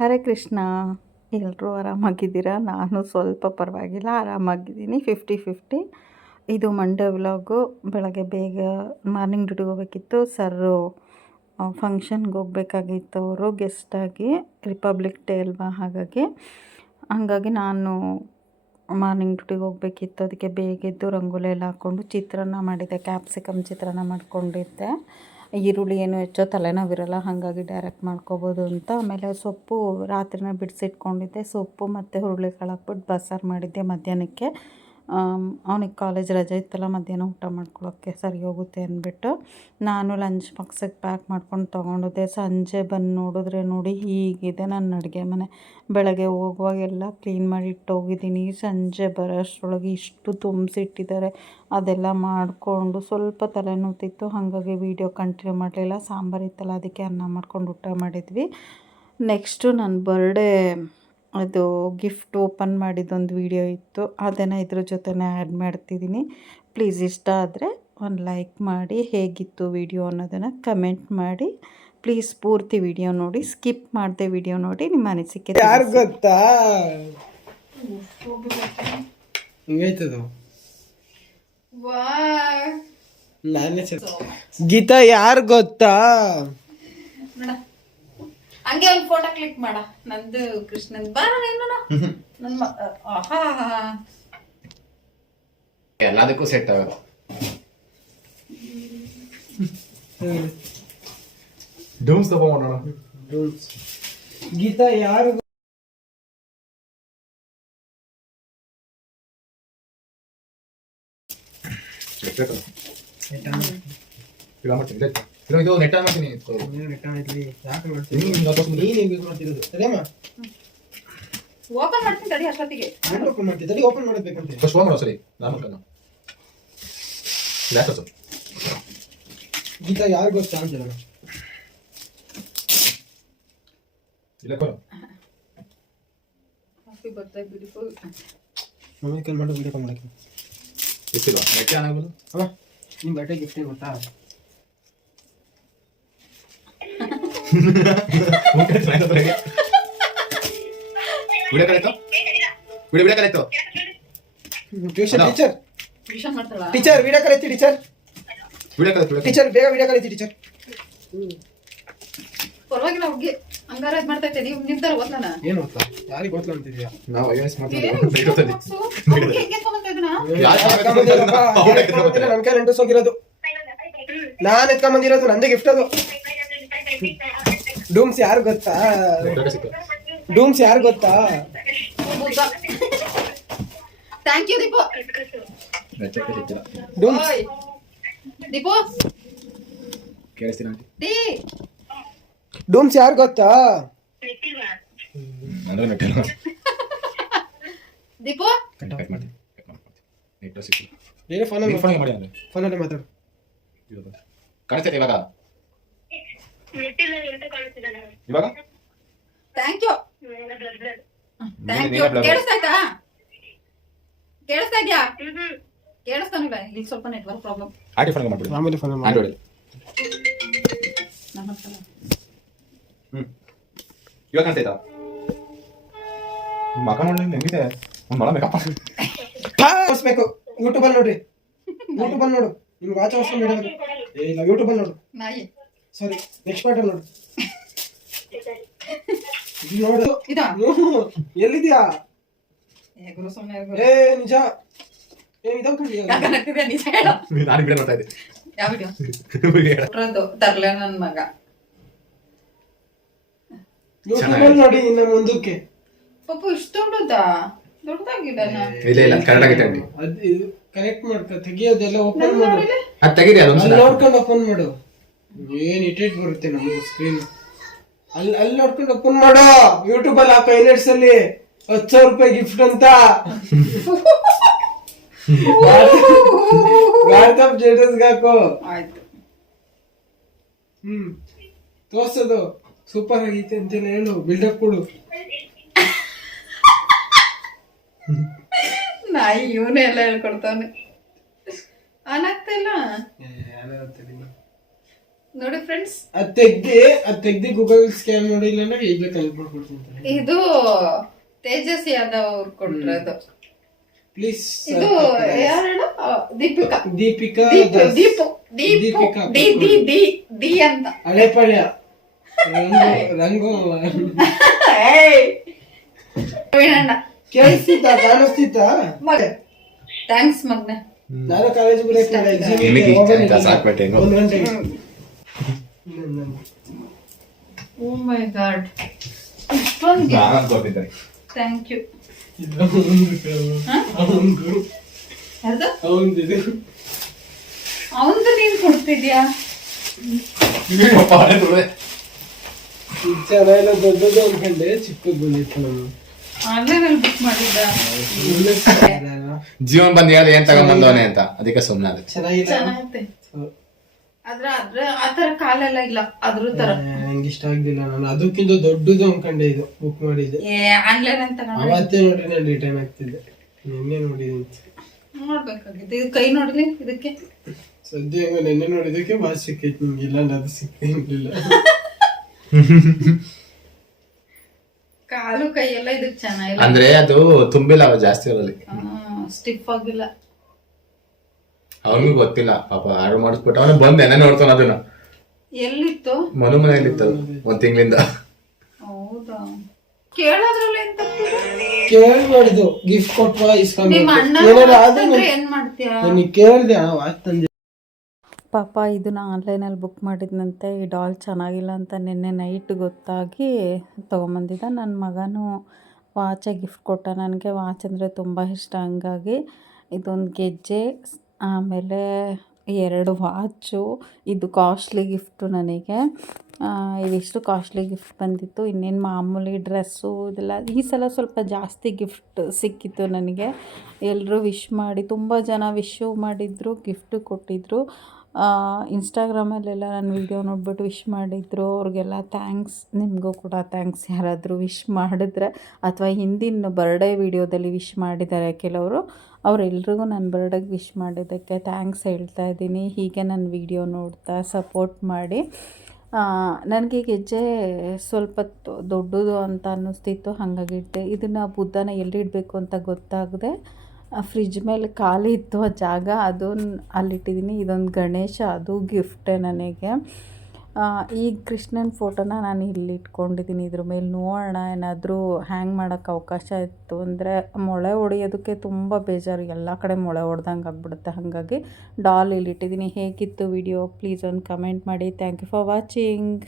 ಹರೇ ಕೃಷ್ಣ. ಎಲ್ಲರೂ ಆರಾಮಾಗಿದ್ದೀರಾ? ನಾನು ಸ್ವಲ್ಪ ಪರವಾಗಿಲ್ಲ, ಆರಾಮಾಗಿದ್ದೀನಿ. 50-50. ಇದು ಮಂಡೇ ವ್ಲಾಗು. ಬೆಳಗ್ಗೆ ಬೇಗ ಮಾರ್ನಿಂಗ್ ಡ್ಯೂಟಿಗೆ ಹೋಗ್ಬೇಕಿತ್ತು. ಸರ್ರು ಫಂಕ್ಷನ್ಗೆ ಹೋಗ್ಬೇಕಾಗಿತ್ತು. ಅವರು ಗೆಸ್ಟಾಗಿ, ರಿಪಬ್ಲಿಕ್ ಡೇ ಅಲ್ವಾ, ಹಾಗಾಗಿ ನಾನು ಮಾರ್ನಿಂಗ್ ಡ್ಯೂಟಿಗೆ ಹೋಗ್ಬೇಕಿತ್ತು. ಅದಕ್ಕೆ ಬೇಗ ಎದ್ದು ರಂಗೋಲಿ ಎಲ್ಲ ಹಾಕ್ಕೊಂಡು ಚಿತ್ರಾನ್ನ ಮಾಡಿದ್ದೆ. ಕ್ಯಾಪ್ಸಿಕಮ್ ಚಿತ್ರಾನ್ನ ಮಾಡ್ಕೊಂಡಿದ್ದೆ. ಈರುಳ್ಳಿ ಏನು ಹೆಚ್ಚೋ ತಲೆನೋವಿರಲ್ಲ, ಹಾಗಾಗಿ ಡೈರೆಕ್ಟ್ ಮಾಡ್ಕೊಬೋದು ಅಂತ. ಆಮೇಲೆ ಸೊಪ್ಪು ರಾತ್ರಿನ ಬಿಡಿಸಿಟ್ಕೊಂಡಿದ್ದೆ. ಸೊಪ್ಪು ಮತ್ತು ಹುರುಳಿಕಾಳು ಹಾಕ್ಬಿಟ್ಟು ಬಸ್ಸಾರು ಮಾಡಿದ್ದೆ ಮಧ್ಯಾಹ್ನಕ್ಕೆ. ಅವನಿಗೆ ಕಾಲೇಜ್ ರಜೆ ಇತ್ತಲ್ಲ, ಮಧ್ಯಾಹ್ನ ಊಟ ಮಾಡ್ಕೊಳ್ಳೋಕ್ಕೆ ಸರಿ ಹೋಗುತ್ತೆ ಅಂದ್ಬಿಟ್ಟು ನಾನು ಲಂಚ್ ಬಾಕ್ಸಿಗೆ ಪ್ಯಾಕ್ ಮಾಡ್ಕೊಂಡು ತೊಗೊಂಡಿದ್ದೆ. ಸಂಜೆ ಬಂದು ನೋಡಿದ್ರೆ ನೋಡಿ ಹೀಗಿದೆ ನನ್ನ ಅಡುಗೆ ಮನೆ. ಬೆಳಗ್ಗೆ ಹೋಗುವಾಗೆಲ್ಲ ಕ್ಲೀನ್ ಮಾಡಿ ಇಟ್ಟೋಗಿದ್ದೀನಿ. ಸಂಜೆ ಬರೋಷ್ಟರೊಳಗೆ ಇಷ್ಟು ತುಂಬಿಸಿಟ್ಟಿದ್ದಾರೆ. ಅದೆಲ್ಲ ಮಾಡಿಕೊಂಡು ಸ್ವಲ್ಪ ತಲೆನೋವ್ತಿತ್ತು, ಹಾಗಾಗಿ ವೀಡಿಯೋ ಕಂಟಿನ್ಯೂ ಮಾಡಲಿಲ್ಲ. ಸಾಂಬಾರು ಇತ್ತಲ್ಲ, ಅದಕ್ಕೆ ಅನ್ನ ಮಾಡ್ಕೊಂಡು ಊಟ ಮಾಡಿದ್ವಿ. ನೆಕ್ಸ್ಟು ನನ್ನ ಬರ್ಡೇ ಅದು ಗಿಫ್ಟ್ ಓಪನ್ ಮಾಡಿದ್ದೊಂದು ವೀಡಿಯೋ ಇತ್ತು, ಅದನ್ನು ಇದ್ರ ಜೊತೆನೇ ಆ್ಯಡ್ ಮಾಡ್ತಿದ್ದೀನಿ. ಪ್ಲೀಸ್ ಇಷ್ಟ ಆದರೆ ಒಂದು ಲೈಕ್ ಮಾಡಿ, ಹೇಗಿತ್ತು ವೀಡಿಯೋ ಅನ್ನೋದನ್ನು ಕಮೆಂಟ್ ಮಾಡಿ. ಪ್ಲೀಸ್ ಪೂರ್ತಿ ವಿಡಿಯೋ ನೋಡಿ, ಸ್ಕಿಪ್ ಮಾಡದೆ ವಿಡಿಯೋ ನೋಡಿ, ನಿಮ್ಮ ಅನಿಸಿಕೆ ಯಾರು ಗೊತ್ತಾ? ಗೀತಾ ಯಾರು ಗೊತ್ತಾ? ಹಂಗೆ ಒಂದು ಫೋಟೋ ಕ್ಲಿಕ್ ಮಾಡ ನಂದು ಕೃಷ್ಣನ್ ಬಾರ ನನ್ನ ಎಲ್ಲದಕ್ಕೂ ಸೆಟ್ ಆಗೋದು. ಡೂಮ್ಸ್ ತಗೊಂಡೋಣ. ಗೀತಾ ಯಾರು? ಇದು ನೆಟ್ ಮಾಡ್ತೀನಿ. ಓಪನ್ ಮಾಡ್ತೀನಿ ತಡಿ, ಅಷ್ಟೊತ್ತಿಗೆ ಓಪನ್ ಮಾಡಬೇಕಂತ ಫಸ್ಟ್ ಫೋನ್ ಮಾಡೋ ಸರಿ. ಗೀತಾ ಯಾರು ಗೊತ್ತಾ ಅಂತ ಇಲ್ಲ ಕೊಡು. Happy birthday beautiful. ಮಮ್ಮಿ ಕಾಲ್ ಮಾಡಿ ವಿಡಿಯೋ ಕಾಲ್ ಮಾಡಕ್ಕೆ ಇಷ್ಟಿಲ್ವಾ ನೆಟ್ ಆನ್ ಆಗ್ಬೋದು. ಅಲ್ಲ ನಿಮ್ಮ ಬರ್ತ್ಡೇ ಗಿಫ್ಟ್ ಏನು ಗೊತ್ತಾ? Video correct video correct tuition teacher tuition ಮಾಡ್ತಾಳ. ಟೀಚರ್ ವಿಡಿಯೋ ಕರೆಕ್ತಿ ಟೀಚರ್ ವಿಡಿಯೋ ಕರೆಕ್ಟು ಟೀಚರ್ ಬೇಗ ವಿಡಿಯೋ ಕರೆಕ್ತಿ ಟೀಚರ್. ಪರವಾಗಿಲ್ಲ ಹುಡುಗಿ ಹಂಗಾರ ಇದು ಮಾಡ್ತಾ ಇದ್ದೆ. ನೀವು ನಿಮ್ತರ ಓದ್ಲಾನ ಏನು ಗೊತ್ತಾ? ಯಾರಿಗೆ ಗೊತ್ತಲ್ಲ ಅಂತಿದ್ಯಾ? ನಾವು ಐಎಸ್ ಮಾಡ್ತೀವಿ. ನನ್ನ ಕೈ ನೆಂಟು ಹೋಗಿರೋದು, ನಾನು ಎತ್ಕೊಂಬಂದಿರೋದು, ನಂದೇ ಗಿಫ್ಟ್ ಅದು. ಡೂಮ್ಸ್ ಯಾರು ಗೊತ್ತಾ? ಡೂಮ್ಸ್ ಯಾರು ಗೊತ್ತಾ? Thank you Deepu. ಡೂಮ್ಸ್ ದೀಪು ಕೇಳಿಸ್ತೀನಿ ಆಂಟಿ. ಡೂಮ್ಸ್ ಯಾರು ಗೊತ್ತಾ? ಅಂದ್ರೆ ನೆಟ್ಟಿಲ್ಲ. ದೀಪು ಕಟ್ ಮಾಡ್ತೀನಿ. ನೆಟ್ ಸಿಕ್ಕಿಲ್ಲ. ಏನು ಫೋನಲ್ಲಿ ಮಾಡಿ ಅಂದ್ರೆ ಫೋನಲ್ಲಿ ಮಾತಾಡು. ಕಾಣಿಸ್ತೈತೆ ಇವಾಗ? ಇವಾಗ ಥ್ಯಾಂಕ್ ಯು. Thank you. ಕೇಳಿಸ್ತಾಯ್ತಾ? ಕೇಳಿಸ್ತಾ ಇದ್ಯಾ? ಕೇಳಿಸ್ತಾನಿಲ್ಲ, ಈಗ ಸ್ವಲ್ಪ ನೆಟ್ವರ್ಕ್ ಪ್ರಾಬ್ಲಮ್. ಆಂಟಿ ಫೋನ್ ಮಾಡ್ಬಿಡಿ. ಆಮೇಲೆ ಫೋನ್ ಮಾಡಿ. ಆಂಡ್ರಾಯ್ಡ್. ಇವಾಗ ಕಾಣ್ತೈತಾ? ಮಕ ನೋಡಿ ಹೆಂಗಿದೆ ಒಂದು ಮಳ ಮೇಕಪ್ ತೋರಿಸ್ಬೇಕು. ಯೂಟ್ಯೂಬ್ ಅಲ್ಲಿ ನೋಡ್ರಿ, ಯೂಟ್ಯೂಬ್ ಅಲ್ಲಿ ನೋಡು. ನಿಮ್ಗೆ ವಾಚ್ ಅವಶ್ಯ ನೋಡೋದು ಇಲ್ಲ, ಯೂಟ್ಯೂಬ್ ಅಲ್ಲಿ ನೋಡು. ನಾಯಿ ಸಾರಿ, ನೆಕ್ಸ್ಟ್ ಪಾರ್ಟ್ ಅಲ್ಲಿ ನೋಡು. ನೋಡು ಇದಾ ಎಲ್ಲಿದ್ಯಾ? ಗುರು ಸುಮ್ಮನೆ ಏ ನಿಜ ನಗ್ತಿದ್ಯಾ? ನಿಜ ಹೇಳು. ನಾನು ವಿಡಿಯೋ ಮಾಡ್ತಾ ಇದ್ದೆ. ಯಾವ ವಿಡಿಯೋ? ತರ್ಲೆ ನನ್ನ ಮಗ. ಯೂಟ್ಯೂಬ್ ಅಲ್ಲಿ ನೋಡಿ. ಇನ್ನ ಮುಂದಕ್ಕೆ ಪಪ್ಪು ಇಷ್ಟು ದೊಡ್ಡದಾ? ದೊಡ್ಡದಾಗಿದ್ದಾನ? ಇಲ್ಲ ಇಲ್ಲ ಕರೆಕ್ಟ್ ಆಗೈತೆ ಆಂಟಿ. ಅದು ಕನೆಕ್ಟ್ ಮಾಡ್ಕೊ, ತೆಗಿಯೋದೆಲ್ಲ ಓಪನ್ ಮಾಡು. ಅದು ತೆಗೀರಿ, ಅದೊಂದು ನೋಡ್ಕೊಂಡು ಓಪನ್ ಮಾಡು. ಏನ್ ಇಟೇಟ್ ಬರುತ್ತೆ ನಮ್ಗೆ ಸ್ಕ್ರೀನ್. ಅಲ್ಲಿ ನೋಡ್ಕೊಂಡು ಓಪನ್ ಮಾಡು. ಯೂಟ್ಯೂಬ್ ಅಲ್ಲಿ ಹಾಕೋ ಹೈಲೈಟ್ಸ್ ಅಲ್ಲಿ 10,000 ರೂಪಾಯಿ ಗಿಫ್ಟ್ ಅಂತ ವಾಟ್ಸಪ್ ಸ್ಟೇಟಸ್ ಹಾಕೋ. ಆಯ್ತು. ತೋರ್ಸೋದು ಸೂಪರ್ ಆಗೈತೆ ಅಂತೆಲ್ಲ ಹೇಳು, ಬಿಲ್ಡಪ್ ಕೊಡು. ನಾಯಿ ಇವನೇ ಎಲ್ಲ ಹೇಳ್ಕೊಡ್ತಾನೆ. ಅನಾಗ್ತಾ ಇಲ್ಲ. ನೋಡಿ ಫ್ರೆಂಡ್ಸ್, ಅದ್ ತೆಗ್ದಿ ಗೂಗಲ್ ಸ್ಕ್ಯಾನ್ ನೋಡಿಲ್ಲ ಅಂದ್ರೆ ಈಗಲೇ ಕನೆಕ್ಟ್ ಮಾಡ್ಕೊಡ್ತೀನಿ. ಇದು ತೇಜಸ್ ಯಾದವ್ ಅವ್ರು ಕೊಟ್ಟಿರೋದು. ಪ್ಲೀಸ್ ಇದು ಯಾರು ಹೇಳು? ದೀಪಿಕಾ ದೀಪಿಕಾ ದೀಪಿಕಾ ಡಿ ಅಂತ ಹಳೆ ಪಳ್ಯ ರಂಗು ವೀಣಣ್ಣ. ಕಾಣಿಸ್ತಿತ್ತ ಥ್ಯಾಂಕ್ಸ್ ಮಗ್ನೆ. ನಾನು ಕಾಲೇಜ್ ನಿನಗೆ ಇಷ್ಟ ಆಯ್ತಾ? ಸಾಕ್ಬಿಟ್ಟೆ ಹೆಂಗೋ. 1 ಗಂಟೆಗೆ. ಓ ಮೈ ಗಾಡ್, ಇಷ್ಟೊಂದು ನಾನು ಅನ್ಕೋತಿದ್ದೆ. Thank you. ಅವಂದು ನೀನ್ ಕೊಡ್ತಿದ್ಯಾ? ಪಾಪ ಹಳೆ ದುಡ್ಡೆ. ಚೆನ್ನಾಗಿಲ್ಲ, ದೊಡ್ಡದು ಅನ್ಕೊಂಡೆ, ಚಿಕ್ಕದು ಬಂದಿತ್ತು ನಾನು. ಆನ್ಲೈನ್ ಬುಕ್ ಮಾಡಿದ್ದ. ಜೀವನ್ ಬಂದ್ ಹೇಳಿ ಏನ್ ತಗೊಂಡ್ಬಂದವನೆ ಅಂತ, ಅದಕ್ಕೆ ಸುಮ್ನೆ ಅದೇ. ಚೆನ್ನಾಗತ್ತೆ. ಆದ್ರೆ ಆತರ ಕಾಲೆಲ್ಲ ಇಲ್ಲ, ಅದ್ರ ತರ. ನಂಗೆ ಇಷ್ಟ ಆಗ್ಲಿಲ್ಲ, ನಾನು ಅದಕ್ಕಿಂತ ದೊಡ್ಡದು ಅನ್ಕೊಂಡೆ ಇದು ಬುಕ್ ಮಾಡಿದ್ದೆ. ಆನ್ಲೈನ್ ಅಂತ ಅವತ್ತೇ ನೋಡಿ ನಾನು ರಿಟರ್ನ್ ಆಗ್ತಿದ್ದೆ, ನಿನ್ನೆ ನೋಡಿದ್ದೀನಿ. ನೋಡ್ಬೇಕಾಗಿತ್ತು. ಇದು ಕೈ ನೋಡ್ಲಿ ಇದಕ್ಕೆ. ಸದ್ಯ ನಿನ್ನೆ ನೋಡಿದಕ್ಕೆ ವಾಚ್ ಸಿಕ್ಕೈತಿ ನಿಮ್ಗೆ, ಇಲ್ಲ ಅದು ಸಿಕ್ಕಿರ್ಲಿಲ್ಲ. ಕಾಲು ಕೈ ಎಲ್ಲ ಇದಕ್ ಚೆನ್ನಾಗಿಲ್ಲ, ಅಂದ್ರೆ ಅದು ತುಂಬಿಲ್ಲ ಅವ ಜಾಸ್ತಿ ಇರಲಿ, ಸ್ಟಿಫ್ ಆಗಿಲ್ಲ. ಅವನಿಗೂ ಗೊತ್ತಿಲ್ಲ ಪಾಪ, ಆರ್ಡರ್ ಮಾಡಿಸ್ಬಿಟ್ಟು ಅವನು ಬಂದ್ ನೆನೆ ನೋಡ್ತಾನ ಅದನ್ನ. ಎಲ್ಲಿತ್ತು? ಮನು ಮನೆಯಲ್ಲಿತ್ತು 1 ತಿಂಗಳಿಂದ. ಹೌದಾ? ಕೇಳೋದ್ರಲ್ಲ ಏನ್ ತಪ್ಪು? ಕೇಳ್ಬಾರ್ದು, ಗಿಫ್ಟ್ ಕೊಟ್ವಾ ಇಸ್ಕೊಂಡು ನಿಮ್ಮ ಅಣ್ಣ ಏನ್ ಮಾಡ್ತೀಯಾ? ನನಗೆ ಕೇಳ್ದೆ ವಾಚ್ ತಂದೆ. ಪಾಪ ಇದನ್ನ ಆನ್ಲೈನಲ್ಲಿ ಬುಕ್ ಮಾಡಿದ್ನಂತೆ, ಈ ಡಾಲ್ ಚೆನ್ನಾಗಿಲ್ಲ ಅಂತ ನಿನ್ನೆ ನೈಟ್ ಗೊತ್ತಾಗಿ ತೊಗೊಂಬಂದಿದ್ದ. ನನ್ನ ಮಗನೂ ವಾಚೇ ಗಿಫ್ಟ್ ಕೊಟ್ಟ. ನನಗೆ ವಾಚ್ ಅಂದರೆ ತುಂಬ ಇಷ್ಟ, ಹಂಗಾಗಿ ಇದೊಂದು ಗೆಜ್ಜೆ, ಆಮೇಲೆ 2 ವಾಚು. ಇದು ಕಾಸ್ಟ್ಲಿ ಗಿಫ್ಟು ನನಗೆ. ಇದಿಷ್ಟು ಕಾಸ್ಟ್ಲಿ ಗಿಫ್ಟ್ ಬಂದಿತ್ತು. ಇನ್ನೇನು ಮಾಮೂಲಿ ಡ್ರೆಸ್ಸು ಇದೆಲ್ಲ. ಈ ಸಲ ಸ್ವಲ್ಪ ಜಾಸ್ತಿ ಗಿಫ್ಟ್ ಸಿಕ್ಕಿತ್ತು ನನಗೆ. ಎಲ್ಲರೂ ವಿಶ್ ಮಾಡಿ, ತುಂಬ ಜನ ವಿಶ್ಶು ಮಾಡಿದರು, ಗಿಫ್ಟು ಕೊಟ್ಟಿದ್ದರು. ಇನ್ಸ್ಟಾಗ್ರಾಮಲ್ಲೆಲ್ಲ ನನ್ನ ವೀಡಿಯೋ ನೋಡಿಬಿಟ್ಟು ವಿಶ್ ಮಾಡಿದರು, ಅವ್ರಿಗೆಲ್ಲ ಥ್ಯಾಂಕ್ಸ್. ನಿಮಗೂ ಕೂಡ ಥ್ಯಾಂಕ್ಸ್, ಯಾರಾದರೂ ವಿಶ್ ಮಾಡಿದ್ರೆ ಅಥವಾ ಹಿಂದಿನ ಬರ್ಡೇ ವೀಡಿಯೋದಲ್ಲಿ ವಿಶ್ ಮಾಡಿದ್ದಾರೆ ಕೆಲವರು, ಅವರೆಲ್ರಿಗೂ ನನ್ನ ಬರ್ಡೇಗೆ ವಿಶ್ ಮಾಡಿದ್ದಕ್ಕೆ ಥ್ಯಾಂಕ್ಸ್ ಹೇಳ್ತಾ ಇದ್ದೀನಿ. ಹೀಗೆ ನನ್ನ ವೀಡಿಯೋ ನೋಡ್ತಾ ಸಪೋರ್ಟ್ ಮಾಡಿ. ನನಗೆ ಗೆಜ್ಜೆ ಸ್ವಲ್ಪ ದೊಡ್ಡದು ಅಂತ ಅನ್ನಿಸ್ತಿತ್ತು, ಹಾಗಾಗಿ ಇಟ್ಟೆ. ಇದನ್ನು ಬುದ್ಧನ ಎಲ್ಲಿಡಬೇಕು ಅಂತ ಗೊತ್ತಾಗದೆ ಫ್ರಿಜ್ ಮೇಲೆ ಖಾಲಿ ಇತ್ತು ಆ ಜಾಗ, ಅದನ್ನು ಅಲ್ಲಿಟ್ಟಿದ್ದೀನಿ. ಇದೊಂದು ಗಣೇಶ, ಅದು ಗಿಫ್ಟೇ ನನಗೆ. ಈ ಕೃಷ್ಣನ ಫೋಟೋನ ನಾನು ಇಲ್ಲಿ ಇಟ್ಕೊಂಡಿದ್ದೀನಿ. ಇದ್ರ ಮೇಲೆ ನೋಡೋಣ, ಏನಾದರೂ ಹ್ಯಾಂಗ್ ಮಾಡೋಕ್ಕೆ ಅವಕಾಶ ಇತ್ತು ಅಂದರೆ. ಮೊಳೆ ಹೊಡೆಯೋದಕ್ಕೆ ತುಂಬ ಬೇಜಾರು, ಎಲ್ಲ ಕಡೆ ಮೊಳೆ ಹೊಡೆದಂಗೆ ಆಗ್ಬಿಡುತ್ತೆ, ಹಾಗಾಗಿ ಡಾಲ್ ಇಲ್ಲಿಟ್ಟಿದ್ದೀನಿ. ಹೇಗಿತ್ತು ವಿಡಿಯೋ ಪ್ಲೀಸ್ ಒಂದು ಕಮೆಂಟ್ ಮಾಡಿ. Thank you for watching.